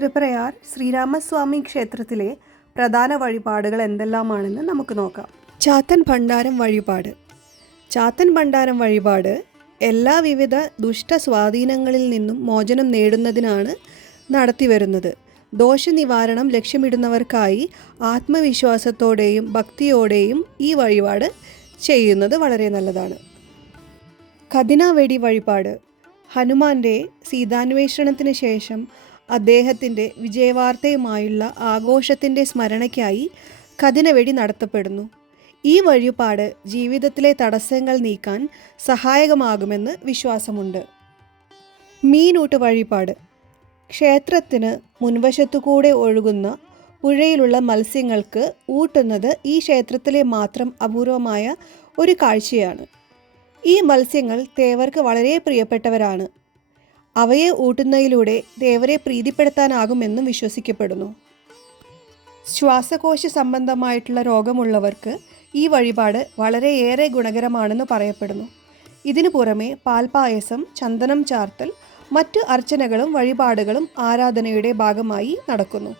തൃപ്രയാർ ശ്രീരാമസ്വാമി ക്ഷേത്രത്തിലെ പ്രധാന വഴിപാടുകൾ എന്തെല്ലാമാണെന്ന് നമുക്ക് നോക്കാം. ചാത്തൻ ഭണ്ഡാരം വഴിപാട്. ചാത്തൻ ഭണ്ഡാരം വഴിപാട് എല്ലാ വിവിധ ദുഷ്ട സ്വാധീനങ്ങളിൽ നിന്നും മോചനം നേടുന്നതിനാണ് നടത്തിവരുന്നത് ദോഷനിവാരണം ലക്ഷ്യമിടുന്നവർക്കായി ആത്മവിശ്വാസത്തോടെയും ഭക്തിയോടെയും ഈ വഴിപാട് ചെയ്യുന്നത് വളരെ നല്ലതാണ്. കഥിനാവെടി വെടി വഴിപാട്. ഹനുമാന്റെ സീതാന്വേഷണത്തിന് ശേഷം അദ്ദേഹത്തിന്റെ വിജയവാർത്തയുമായുള്ള ആഘോഷത്തിന്റെ സ്മരണയ്ക്കായി കഥനവെടി നടത്തപ്പെടുന്നു. ഈ വഴിപാട് ജീവിതത്തിലെ തടസ്സങ്ങൾ നീക്കാൻ സഹായകമാകുമെന്ന് വിശ്വാസമുണ്ട്. മീനൂട്ട് വഴിപാട്. ക്ഷേത്രത്തിന് മുൻവശത്തുകൂടെ ഒഴുകുന്ന പുഴയിലുള്ള മത്സ്യങ്ങൾക്ക് ഊട്ടുന്നത് ഈ ക്ഷേത്രത്തിലെ മാത്രം അപൂർവമായ ഒരു കാഴ്ചയാണ്. ഈ മത്സ്യങ്ങൾ തേവർക്ക് വളരെ പ്രിയപ്പെട്ടവരാണ്. അവയെ ഊട്ടുന്നതിലൂടെ ദേവരെ പ്രീതിപ്പെടുത്താനാകുമെന്നും വിശ്വസിക്കപ്പെടുന്നു. ശ്വാസകോശ സംബന്ധമായിട്ടുള്ള രോഗമുള്ളവർക്ക് ഈ വഴിപാട് വളരെയേറെ ഗുണകരമാണെന്ന് പറയപ്പെടുന്നു. ഇതിനു പുറമെ പാൽപായസം ചന്ദനം ചാർത്തൽ മറ്റ് അർച്ചനകളും വഴിപാടുകളും ആരാധനയുടെ ഭാഗമായി നടക്കുന്നു.